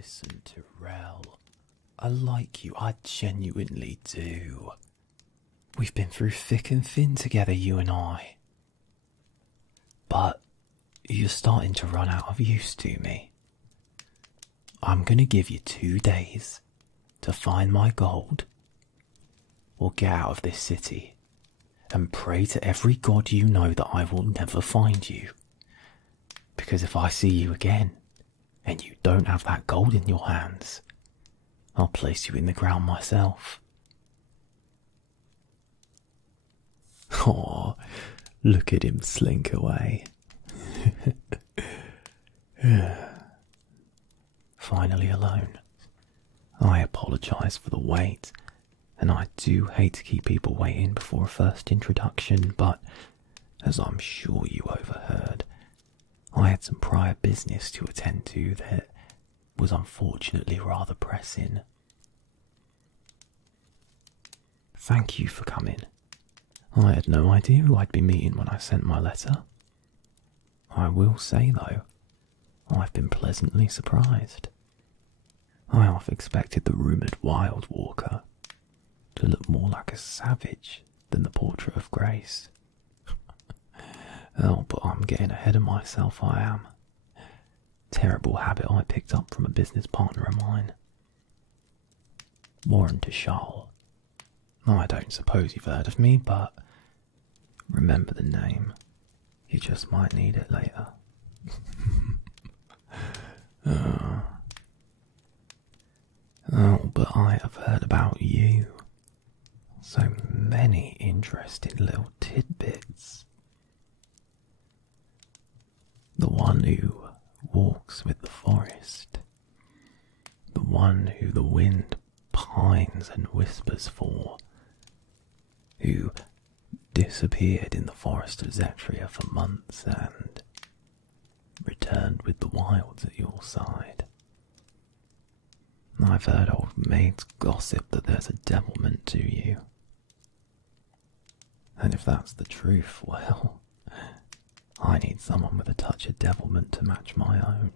Listen, Tyrell. I like you, I genuinely do. We've been through thick and thin together, you and I. But you're starting to run out of use to me. I'm gonna give you 2 days to find my gold, or get out of this city, and pray to every god you know that I will never find you. Because if I see you again, and you don't have that gold in your hands, I'll place you in the ground myself. Oh, look at him slink away. Finally alone. I apologise for the wait, and I do hate to keep people waiting before a first introduction, but as I'm sure you overheard, I had some prior business to attend to that was unfortunately rather pressing. Thank you for coming. I had no idea who I'd be meeting when I sent my letter. I will say, though, I've been pleasantly surprised. I half expected the rumoured Wild Walker to look more like a savage than the portrait of Grace. Oh, but I'm getting ahead of myself, I am. Terrible habit I picked up from a business partner of mine. Warren de Charles. I don't suppose you've heard of me, but remember the name. You just might need it later. Oh, but I have heard about you. So many interesting little tidbits. The one who walks with the forest. The one who the wind pines and whispers for. Who disappeared in the forest of Zetria for months and returned with the wilds at your side. I've heard old maids gossip that there's a devilment to you. And if that's the truth, well, I need someone with a touch of devilment to match my own.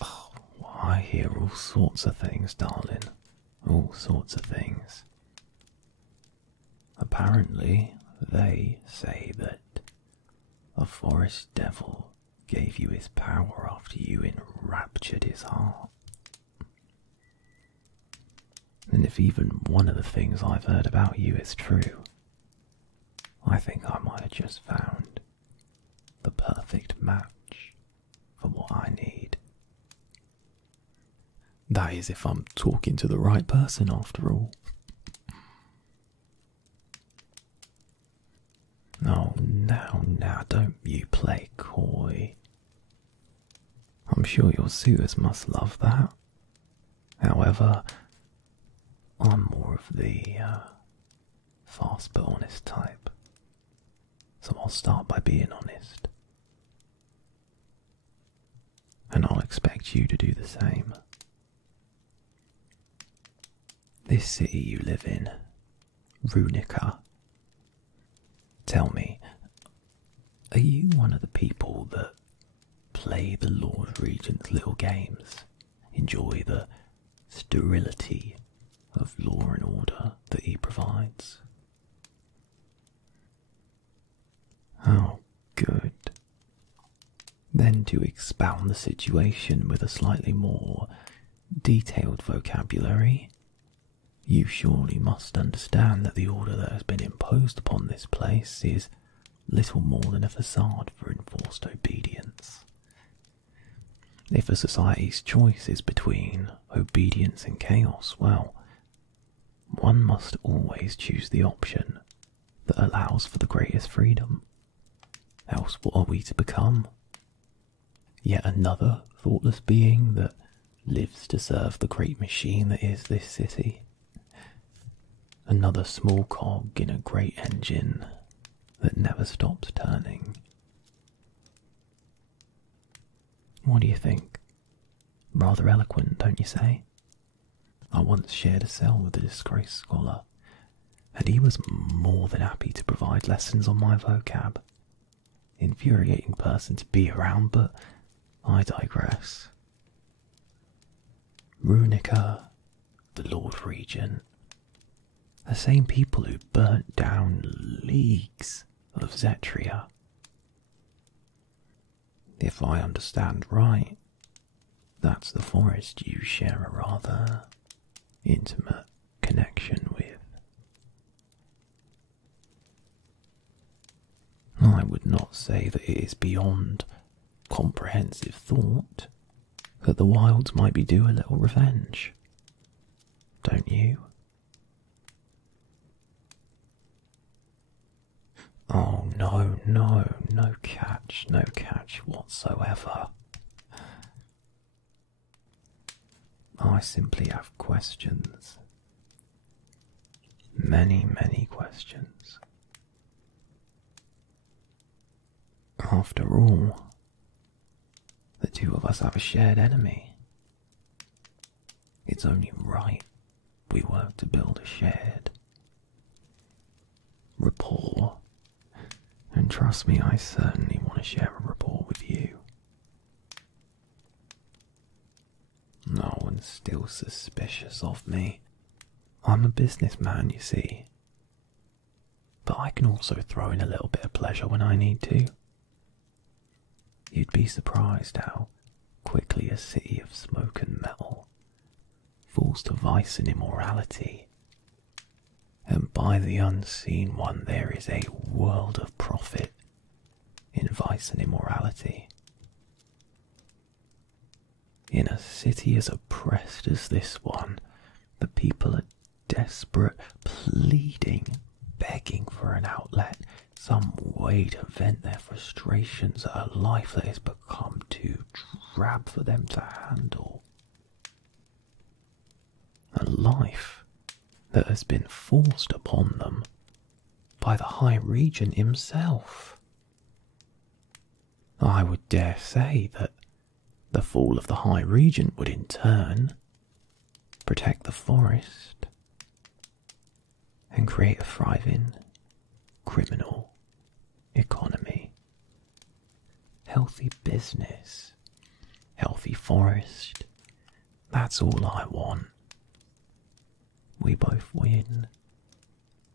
Oh, I hear all sorts of things, darling. All sorts of things. Apparently, they say that a forest devil gave you his power after you enraptured his heart. And if even one of the things I've heard about you is true, I think I might have just found the perfect match for what I need. That is, if I'm talking to the right person after all. Oh, now, don't you play coy. I'm sure your suitors must love that. However, I'm more of the fast but honest type. So I'll start by being honest. And I'll expect you to do the same. This city you live in, Runica. Tell me, are you one of the people that play the Lord Regent's little games, enjoy the sterility of law and order that he provides? Oh, good. Then to expound the situation with a slightly more detailed vocabulary, you surely must understand that the order that has been imposed upon this place is little more than a facade for enforced obedience. If a society's choice is between obedience and chaos, well, one must always choose the option that allows for the greatest freedom. Else what are we to become? Yet another thoughtless being that lives to serve the great machine that is this city. Another small cog in a great engine that never stops turning. What do you think? Rather eloquent, don't you say? I once shared a cell with a disgraced scholar, and he was more than happy to provide lessons on my vocab. infuriating person to be around, but I digress. Runica, the Lord Regent, the same people who burnt down leagues of Zetria. If I understand right, that's the forest you share a rather intimate connection with. I would not say that it is beyond comprehensive thought that the wilds might be due a little revenge. Don't you? Oh, no, no catch whatsoever. I simply have questions. Many, many questions. After all, the two of us have a shared enemy. It's only right we work to build a shared rapport. And trust me, I certainly want to share a rapport with you. No one's still suspicious of me. I'm a businessman, you see. But I can also throw in a little bit of pleasure when I need to. You'd be surprised how quickly a city of smoke and metal falls to vice and immorality. And by the unseen one, there is a world of profit in vice and immorality. In a city as oppressed as this one, the people are desperate, pleading, begging for an outlet, some way to vent their frustrations at a life that has become too drab for them to handle. A life that has been forced upon them by the High Regent himself. I would dare say that the fall of the High Regent would in turn protect the forest and create a thriving criminal economy. Healthy business, healthy forest, that's all I want. We both win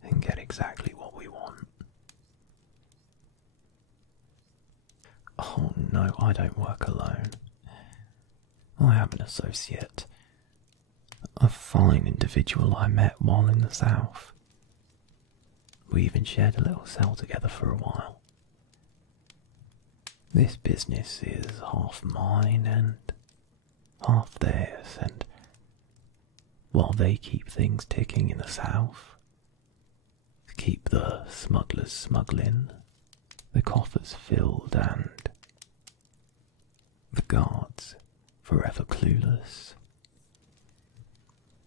and get exactly what we want. Oh no, I don't work alone. I have an associate, a fine individual I met while in the south. We even shared a little cell together for a while. This business is half mine and half theirs, and while they keep things ticking in the south, keep the smugglers smuggling, the coffers filled, and the guards forever clueless,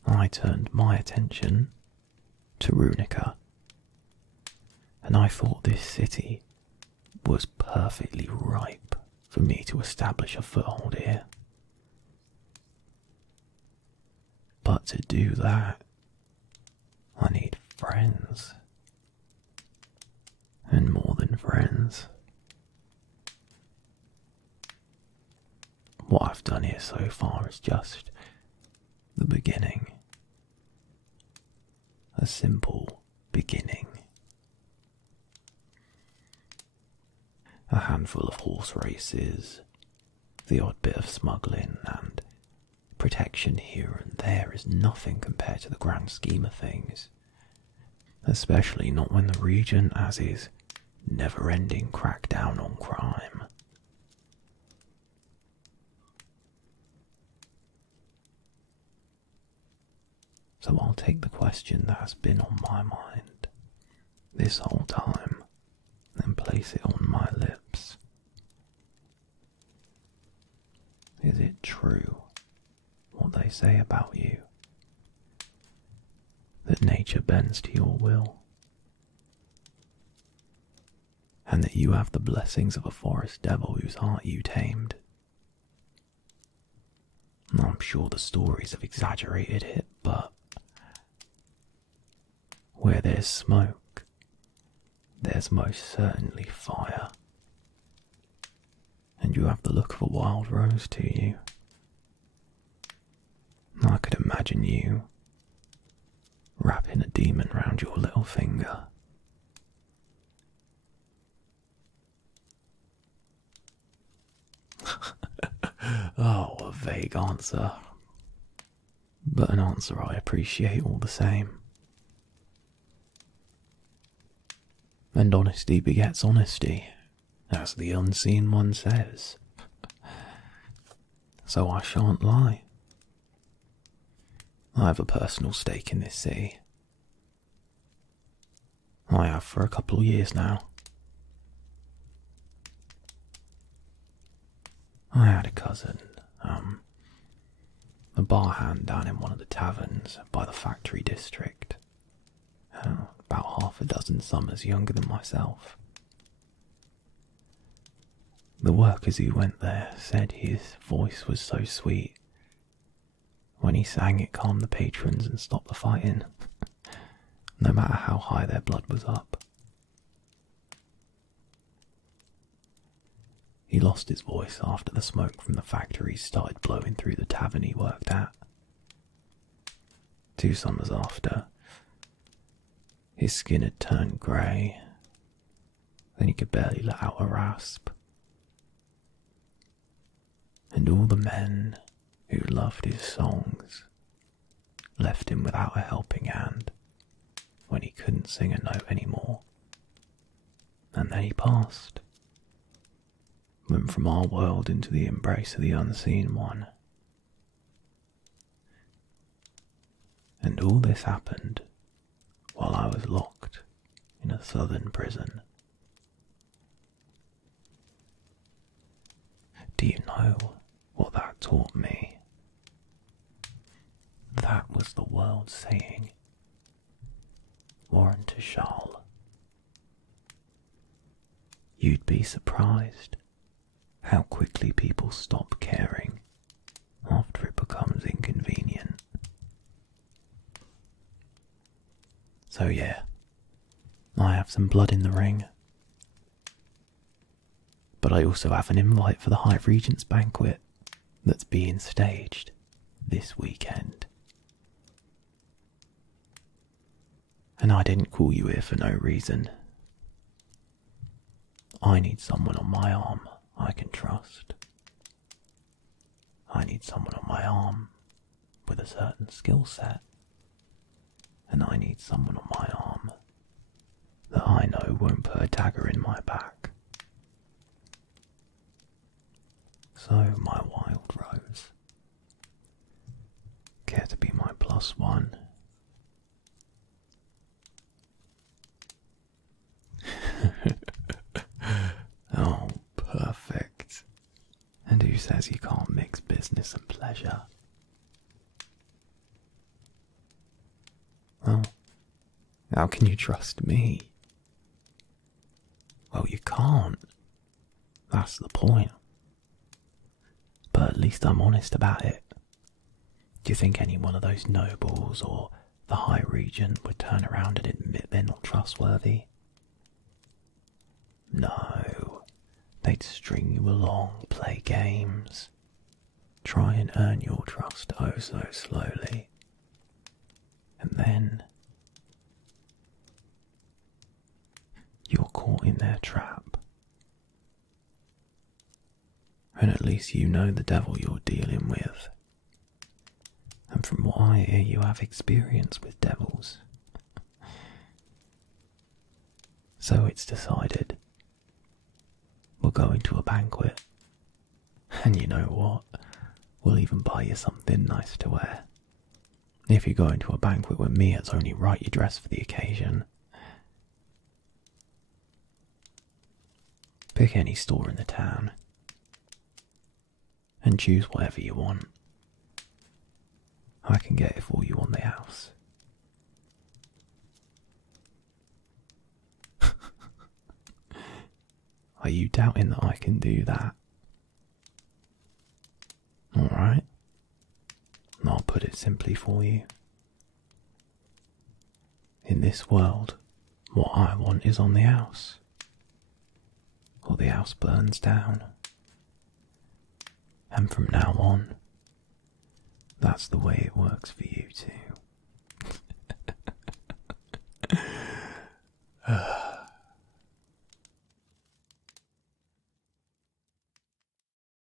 I turned my attention to Runica, and I thought this city was perfectly ripe for me to establish a foothold here. But to do that, I need friends. And more than friends. What I've done here so far is just the beginning. A simple beginning. A handful of horse races, the odd bit of smuggling, and protection here and there is nothing compared to the grand scheme of things. Especially not when the Regent has his never-ending crackdown on crime. So I'll take the question that has been on my mind this whole time and place it on my lips. Is it true what they say about you? That nature bends to your will? And that you have the blessings of a forest devil whose heart you tamed? I'm sure the stories have exaggerated it, but where there's smoke, there's most certainly fire. do have the look of a wild rose to you. I could imagine you wrapping a demon round your little finger. Oh, a vague answer. But an answer I appreciate all the same. And honesty begets honesty, as the unseen one says. So I shan't lie. I have a personal stake in this city. I have for a couple of years now. I had a cousin, a bar hand down in one of the taverns by the factory district. About half a dozen summers younger than myself. The workers who went there said his voice was so sweet. When he sang, it calmed the patrons and stopped the fighting, no matter how high their blood was up. He lost his voice after the smoke from the factory started blowing through the tavern he worked at. 2 summers after, his skin had turned grey, then he could barely let out a rasp. And all the men who loved his songs left him without a helping hand when he couldn't sing a note anymore. And then he passed, went from our world into the embrace of the unseen one. And all this happened while I was locked in a southern prison. Do you know what that taught me? That was the world saying, Warren to Charles. You'd be surprised how quickly people stop caring after it becomes inconvenient. So yeah, I have some blood in the ring. But I also have an invite for the High Regent's banquet that's being staged this weekend. And I didn't call you here for no reason. I need someone on my arm I can trust. I need someone on my arm with a certain skill set. And I need someone on my arm that I know won't put a dagger in my back. So, my wild rose, care to be my +1? Oh, perfect. And who says you can't mix business and pleasure? Well, how can you trust me? Well, you can't. That's the point. But at least I'm honest about it. Do you think any one of those nobles or the High Regent would turn around and admit they're not trustworthy? No, they'd string you along, play games, try and earn your trust oh so slowly, and then you're caught in their trap. And at least you know the devil you're dealing with. And from what I hear, you have experience with devils. So it's decided. We're going to a banquet. And you know what? We'll even buy you something nice to wear. If you're going to a banquet with me, it's only right you dress for the occasion. Pick any store in the town and choose whatever you want. I can get it for you on the house. Are you doubting that I can do that? Alright. I'll put it simply for you. In this world, what I want is on the house. Or the house burns down. And from now on, that's the way it works for you too.